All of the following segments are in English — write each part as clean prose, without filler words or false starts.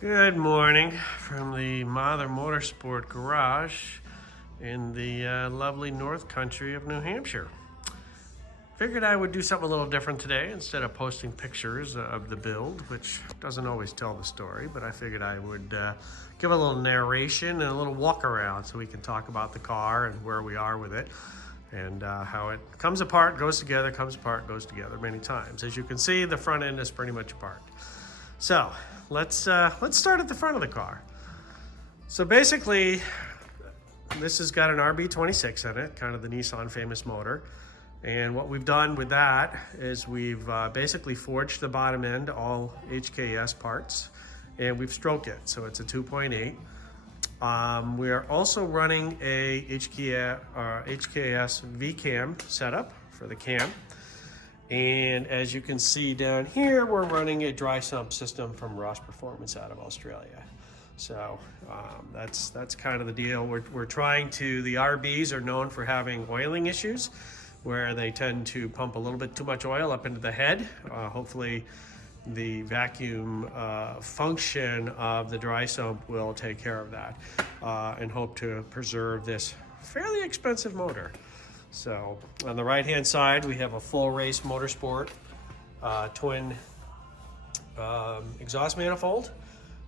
Good morning from the Mather Motorsport Garage in the lovely North Country of New Hampshire. Figured I would do something a little different today instead of posting pictures of the build, which doesn't always tell the story, but I figured I would give a little narration and a little walk around so we can talk about the car and where we are with it and how it comes apart, goes together, comes apart, goes together many times. As you can see, the front end is pretty much apart. So let's start at the front of the car. So basically, this has got an RB26 in it, kind of the Nissan famous motor. And what we've done with that is we've basically forged the bottom end, all HKS parts, and we've stroked it. So it's a 2.8. We are also running a HKS V-cam setup for the cam. And as you can see down here, we're running a dry sump system from Ross Performance out of Australia. So that's kind of the deal. We're trying to, the RBs are known for having oiling issues where they tend to pump a little bit too much oil up into the head. Hopefully the vacuum function of the dry sump will take care of that and hope to preserve this fairly expensive motor. So on the right hand side we have a full race motorsport twin exhaust manifold.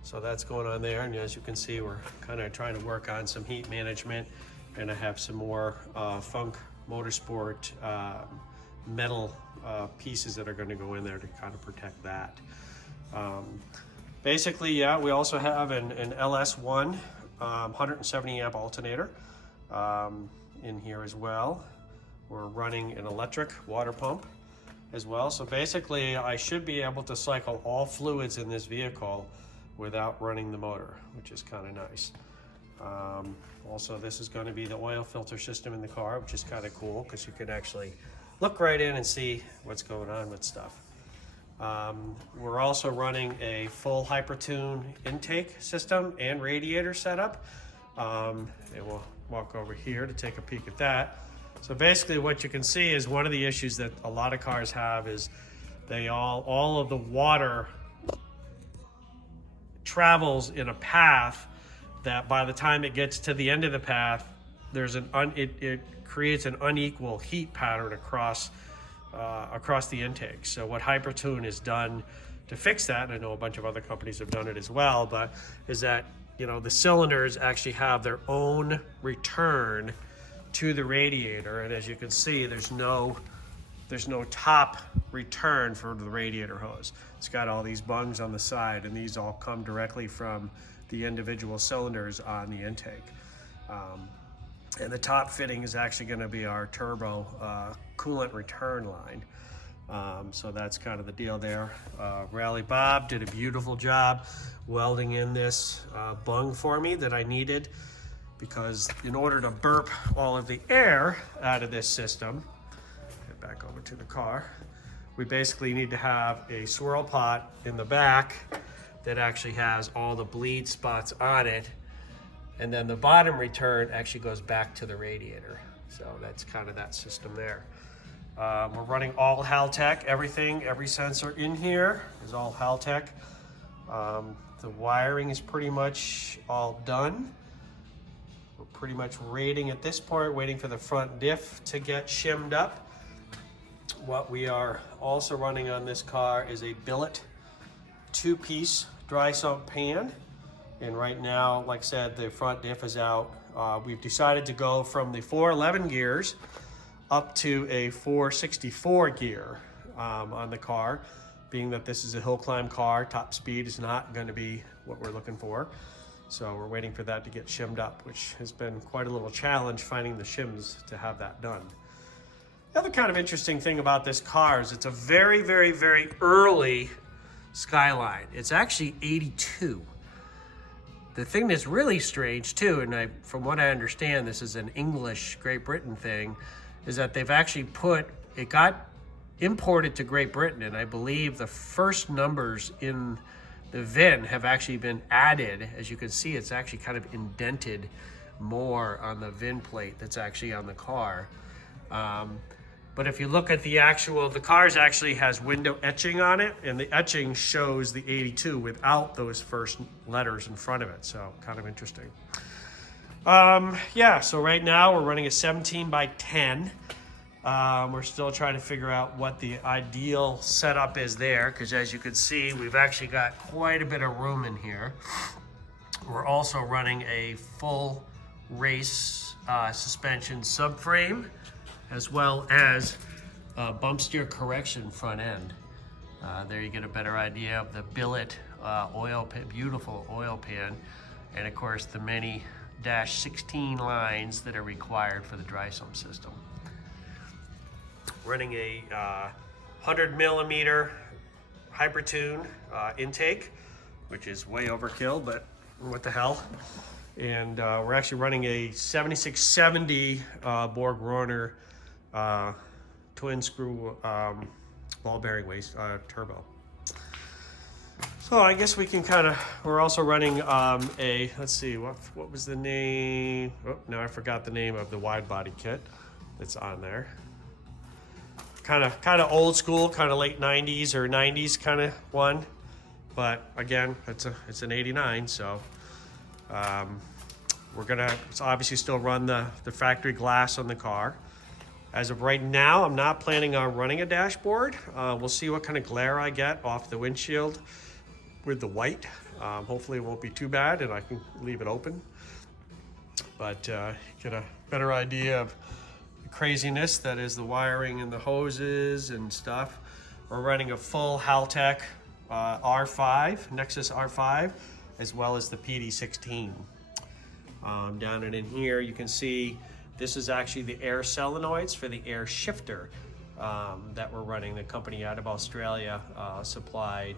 So that's going on there, and as you can see we're kind of trying to work on some heat management, and I have some more Funk Motorsport metal pieces that are going to go in there to kind of protect that. Basically, yeah, we also have an LS1 170 amp alternator in here as well. We're running an electric water pump as well. So basically I should be able to cycle all fluids in this vehicle without running the motor, which is kind of nice. Also, this is going to be the oil filter system in the car, which is kind of cool because you can actually look right in and see what's going on with stuff. We're also running a full Hypertune intake system and radiator setup. And we'll walk over here to take a peek at that. So basically what you can see is one of the issues that a lot of cars have is they all of the water travels in a path that by the time it gets to the end of the path, there's it creates an unequal heat pattern across the intake. So what Hypertune has done to fix that, and I know a bunch of other companies have done it as well, but is that, you know, the cylinders actually have their own return to the radiator, and as you can see, there's no top return for the radiator hose. It's got all these bungs on the side, and these all come directly from the individual cylinders on the intake. And the top fitting is actually going to be our turbo coolant return line. So that's kind of the deal there. Rally Bob did a beautiful job welding in this bung for me that I needed, because in order to burp all of the air out of this system, get back over to the car, we basically need to have a swirl pot in the back that actually has all the bleed spots on it, and then the bottom return actually goes back to the radiator. So that's kind of that system there. We're running all Haltech, every sensor in here is all Haltech. The wiring is pretty much all done. We're pretty much waiting at this point, waiting for the front diff to get shimmed up. What we are also running on this car is a billet two-piece dry sump pan. And right now, like I said, the front diff is out. We've decided to go from the 411 gears up to a 464 gear on the car, being that this is a hill climb car. Top speed is not going to be what we're looking for. So we're waiting for that to get shimmed up, which has been quite a little challenge finding the shims to have that done. The other kind of interesting thing about this car is it's a very, very, very early Skyline. It's actually 82. The thing that's really strange too, and from what I understand, this is an English Great Britain thing, is that they've actually it got imported to Great Britain, and I believe the first numbers in the VIN have actually been added. As you can see, it's actually kind of indented more on the VIN plate that's actually on the car. But But if you look at the cars actually has window etching on it, and the etching shows the 82 without those first letters in front of it. So kind of interesting. Yeah, so right now we're running a 17 by 10. We're still trying to figure out what the ideal setup is there, because as you can see, we've actually got quite a bit of room in here. We're also running a full race suspension subframe, as well as bump steer correction front end. There you get a better idea of the billet oil pan, beautiful oil pan, and of course the many -16 lines that are required for the dry sump system. Running a 100 millimeter Hypertune intake, which is way overkill, but what the hell. And we're actually running a 7670 Borg-Warner twin screw ball bearing waste turbo. So I guess we can we're also running let's see, what was the name? Oh, now I forgot the name of the wide body kit that's on there. Kind of old school, kind of late 90s or 90s kind of one, but again, it's an 89, so we're gonna obviously still run the factory glass on the car. As of right now, I'm not planning on running a dashboard. We'll see what kind of glare I get off the windshield with the white. Hopefully it won't be too bad and I can leave it open, but get a better idea of craziness that is the wiring and the hoses and stuff. We're running a full Haltech R5, Nexus R5, as well as the PD16. Down and in here you can see this is actually the air solenoids for the air shifter that we're running. The company out of Australia supplied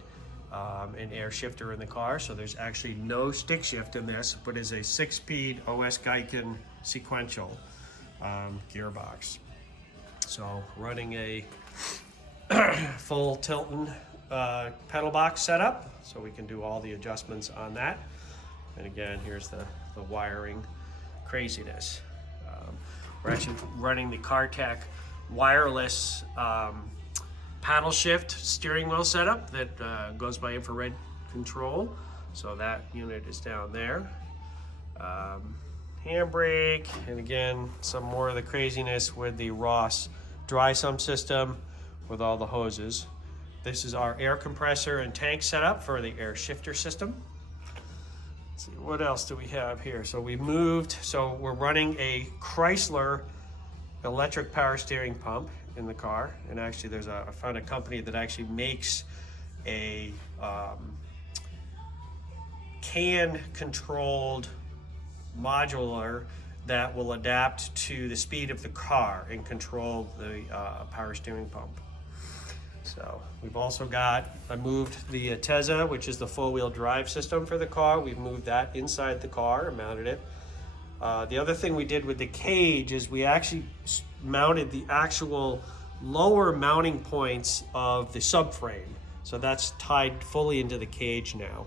an air shifter in the car, so there's actually no stick shift in this, but is a 6-speed OS Geiken sequential gearbox. So running a full Tilton pedal box setup, so we can do all the adjustments on that. And again, here's the wiring craziness. We're actually running the CarTech wireless paddle shift steering wheel setup that goes by infrared control. So that unit is down there. Handbrake, and again, some more of the craziness with the Ross dry sump system with all the hoses. This is our air compressor and tank setup for the air shifter system. Let's see, what else do we have here? So we moved, so we're running a Chrysler electric power steering pump in the car. And actually I found a company that actually makes a can controlled modular that will adapt to the speed of the car and control the power steering pump. So we've also I moved the Tezza, which is the four-wheel drive system for the car. We've moved that inside the car and mounted it. The other thing we did with the cage is we actually mounted the actual lower mounting points of the subframe. So that's tied fully into the cage now,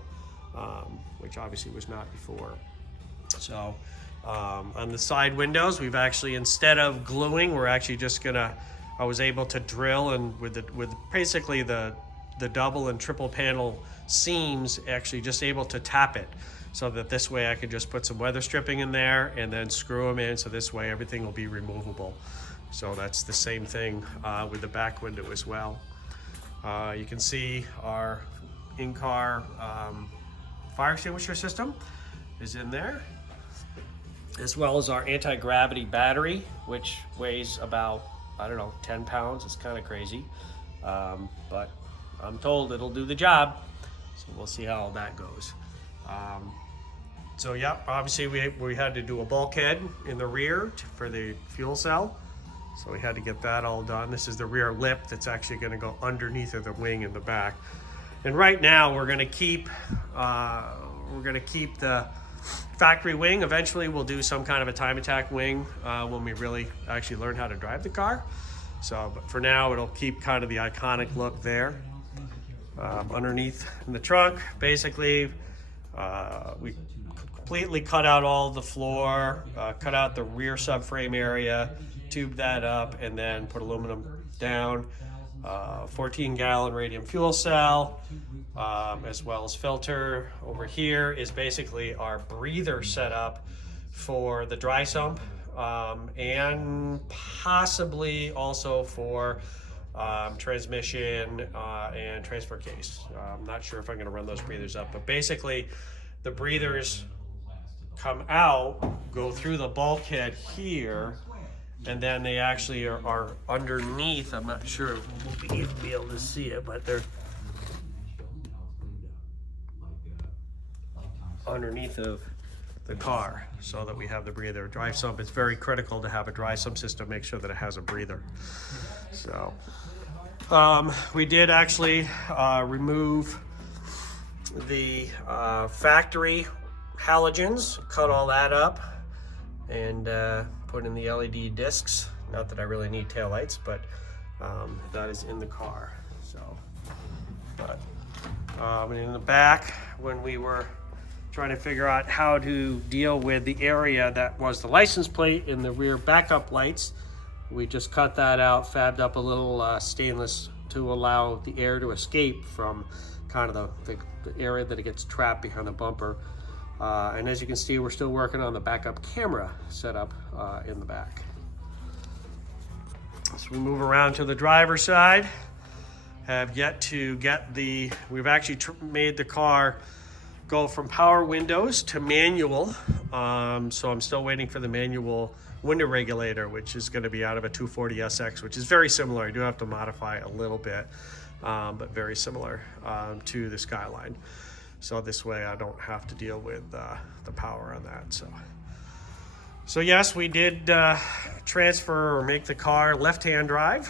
which obviously was not before. So on the side windows, we've actually, instead of gluing, we're actually just I was able to drill, and with basically the double and triple panel seams, actually just able to tap it, so that this way I could just put some weather stripping in there and then screw them in, so this way everything will be removable. So that's the same thing with the back window as well. You can see our in-car fire extinguisher system is in there, as well as our anti-gravity battery, which weighs about, I don't know, 10 pounds. It's kind of crazy, but I'm told it'll do the job, so we'll see how that goes. So yeah, obviously we had to do a bulkhead in the rear for the fuel cell, so we had to get that all done. This is the rear lip that's actually going to go underneath of the wing in the back. And right now we're going to keep the factory wing. Eventually we'll do some kind of a time attack wing when we really actually learn how to drive the car. So, but for now it'll keep kind of the iconic look there. Underneath in the trunk, basically, we completely cut out all the floor, cut out the rear subframe area, tube that up, and then put aluminum down. 14-gallon radium fuel cell, as well as filter. Over here is basically our breather setup for the dry sump, and possibly also for transmission and transfer case. I'm not sure if I'm going to run those breathers up, but basically the breathers come out, go through the bulkhead here, and then they actually are underneath. I'm not sure we'll be able to see it, but they're underneath of the car, so that we have the breather. Dry sump, it's very critical to have a dry sump system, make sure that it has a breather. So we did actually remove the factory halogens, cut all that up, and put in the LED discs. Not that I really need taillights, but that is in the car. So, but in the back, when we were trying to figure out how to deal with the area that was the license plate in the rear backup lights, we just cut that out, fabbed up a little stainless to allow the air to escape from kind of the area that it gets trapped behind the bumper. And as you can see, we're still working on the backup camera setup in the back. So we move around to the driver's side. Have yet to get we've actually made the car go from power windows to manual. So I'm still waiting for the manual window regulator, which is going to be out of a 240SX, which is very similar. I do have to modify a little bit, but very similar to the Skyline. So this way I don't have to deal with the power on that. So yes, we did transfer or make the car left-hand drive,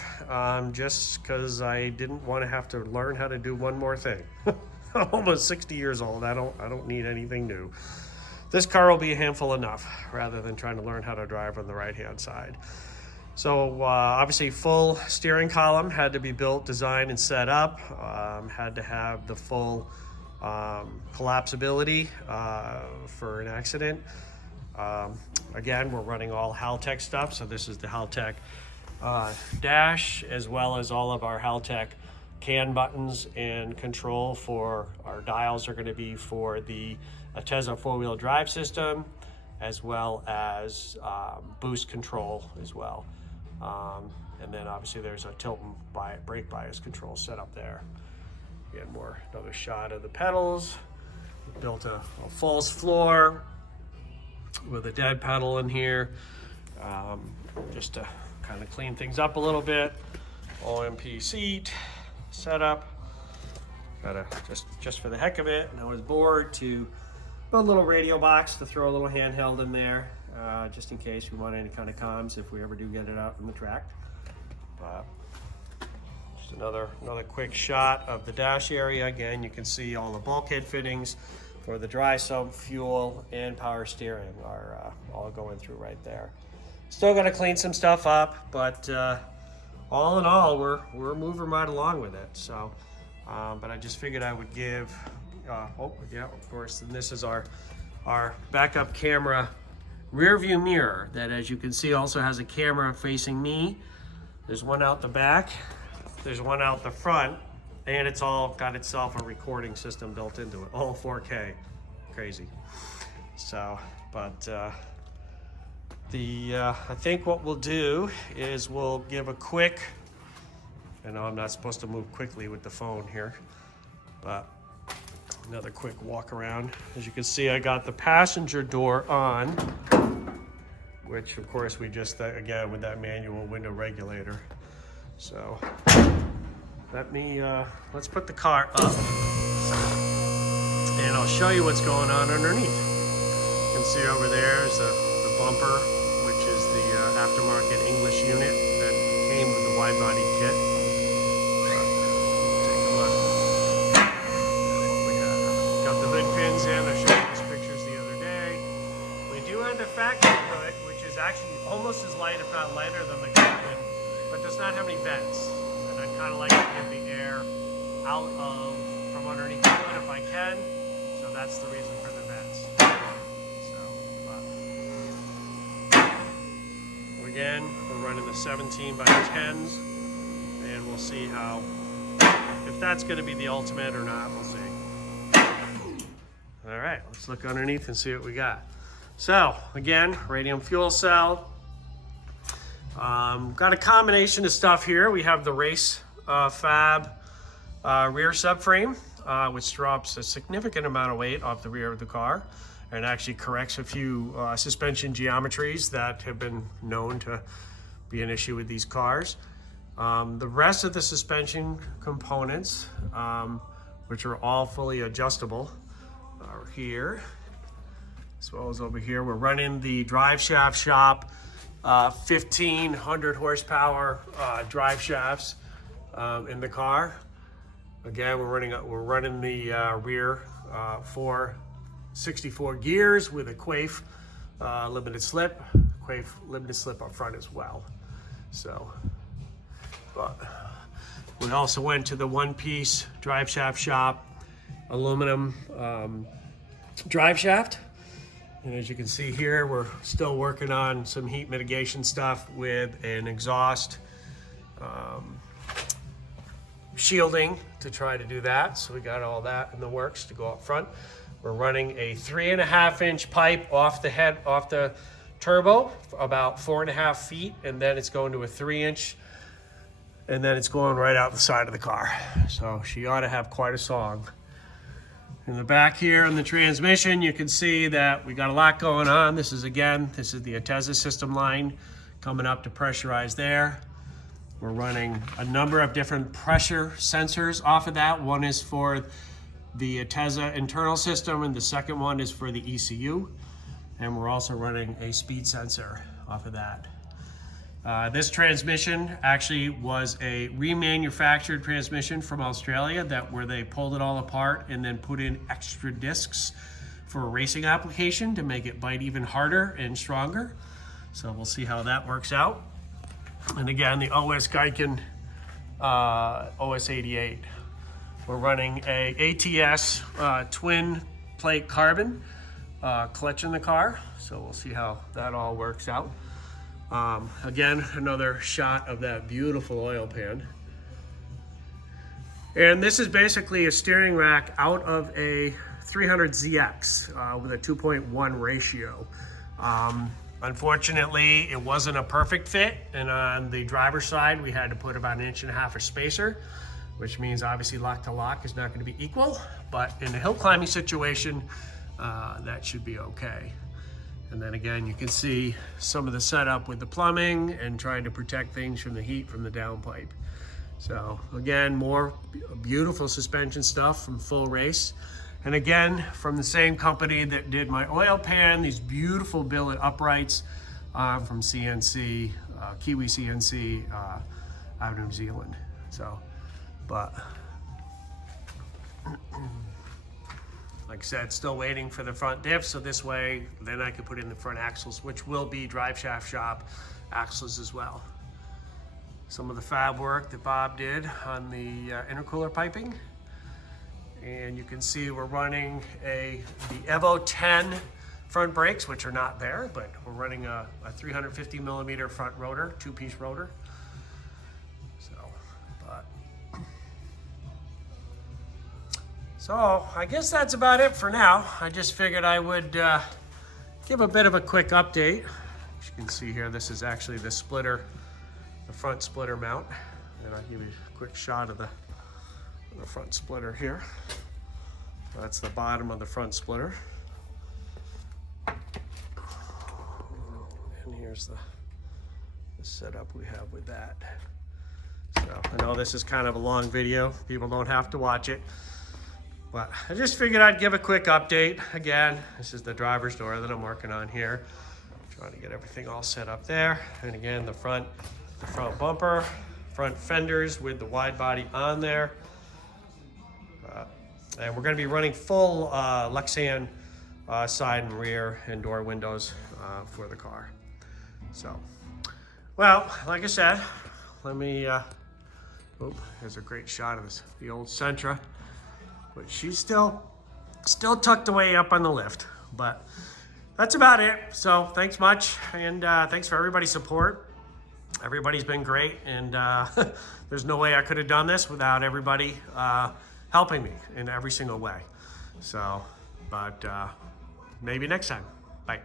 just because I didn't want to have to learn how to do one more thing. I'm almost 60 years old. I don't need anything new. This car will be a handful enough, rather than trying to learn how to drive on the right-hand side. So obviously full steering column had to be built, designed, and set up. Had to have the full collapsibility for an accident. Again, we're running all Haltech stuff, so this is the Haltech dash, as well as all of our Haltech CAN buttons and control for our dials are going to be for the Atezza four-wheel drive system, as well as boost control as well. And then obviously there's a tilt and brake bias control set up there. Again, another shot of the pedals. We built a false floor with a dead pedal in here, just to kind of clean things up a little bit. OMP seat setup. Got just for the heck of it, and I was bored to put a little radio box to throw a little handheld in there, just in case we want any kind of comms if we ever do get it out in the track. Just another quick shot of the dash area. Again, you can see all the bulkhead fittings for the dry sump, fuel, and power steering are all going through right there. Still got to clean some stuff up, but all in all, we're moving right along with it. So, but I just figured I would give. Oh yeah, of course. And this is our backup camera rear view mirror that, as you can see, also has a camera facing me. There's one out the back. There's one out the front, and it's all got itself a recording system built into it, all 4K. Crazy. So, but I think what we'll do is we'll give a quick. I know I'm not supposed to move quickly with the phone here, but another quick walk around. As you can see, I got the passenger door on, which of course we just, again, with that manual window regulator. So let's put the car up and I'll show you what's going on underneath. You can see over there is the bumper, which is the aftermarket English unit that came with the wide body kit. Take a look at what we have. Got the hood pins in. I showed you these pictures the other day. We do have the factory hood, which is actually almost as light, if not lighter than the cabin, but does not have any vents. And I'd kind of like to get the air out from underneath the hood if I can. So that's the reason for the vents. So, again, we're running the 17 by 10s, and we'll see how, if that's going to be the ultimate or not, we'll see. All right, let's look underneath and see what we got. So again, radium fuel cell. Got a combination of stuff here. We have the race fab rear subframe, which drops a significant amount of weight off the rear of the car and actually corrects a few suspension geometries that have been known to be an issue with these cars. The rest of the suspension components, which are all fully adjustable, are here, as well as over here. We're running the drive shaft shop 1500 horsepower drive shafts in the car. Again, we're running the rear 464 gears with a Quaife limited slip up front as well. So, but we also went to the one-piece drive shaft shop, aluminum drive shaft. And as you can see here, we're still working on some heat mitigation stuff with an exhaust shielding to try to do that. So we got all that in the works to go up front. We're running a 3.5-inch pipe off the turbo, about 4.5 feet, and then it's going to a 3-inch, and then it's going right out the side of the car. So she ought to have quite a song. In the back here in the transmission, you can see that we got a lot going on. This is the Ateza system line coming up to pressurize there. We're running a number of different pressure sensors off of that. One is for the Ateza internal system, and the second one is for the ECU. And we're also running a speed sensor off of that. This transmission actually was a remanufactured transmission from Australia where they pulled it all apart and then put in extra discs for a racing application to make it bite even harder and stronger. So we'll see how that works out. And again, the OS Geiken OS 88. We're running a ATS twin plate carbon clutch in the car. So we'll see how that all works out. Again, another shot of that beautiful oil pan. And this is basically a steering rack out of a 300ZX with a 2.1 ratio. Unfortunately, it wasn't a perfect fit, and on the driver's side, we had to put about 1.5 inches of spacer, which means obviously lock to lock is not going to be equal, but in a hill climbing situation, that should be okay. And then again, you can see some of the setup with the plumbing and trying to protect things from the heat from the downpipe. So again, more beautiful suspension stuff from Full Race. And again, from the same company that did my oil pan, these beautiful billet uprights from CNC, Kiwi CNC out of New Zealand. So, but like I said, still waiting for the front diff, so this way, then I can put in the front axles, which will be drive shaft shop axles as well. Some of the fab work that Bob did on the intercooler piping. And you can see we're running the Evo 10 front brakes, which are not there, but we're running a 350 millimeter front rotor, 2-piece rotor. So I guess that's about it for now. I just figured I would give a bit of a quick update. As you can see here, this is actually the splitter, the front splitter mount. And I'll give you a quick shot of the front splitter here. That's the bottom of the front splitter. And here's the setup we have with that. So I know this is kind of a long video. People don't have to watch it. But I just figured I'd give a quick update. Again, this is the driver's door that I'm working on here. Trying to get everything all set up there. And again, the front bumper, front fenders with the wide body on there. And we're going to be running full Lexan side and rear and door windows for the car. So, well, like I said, let me, here's a great shot of the old Sentra. But she's still tucked away up on the lift. But that's about it. So thanks much, and thanks for everybody's support. everybody's been great, and there's no way I could have done this without everybody helping me in every single way. So, but maybe next time. Bye.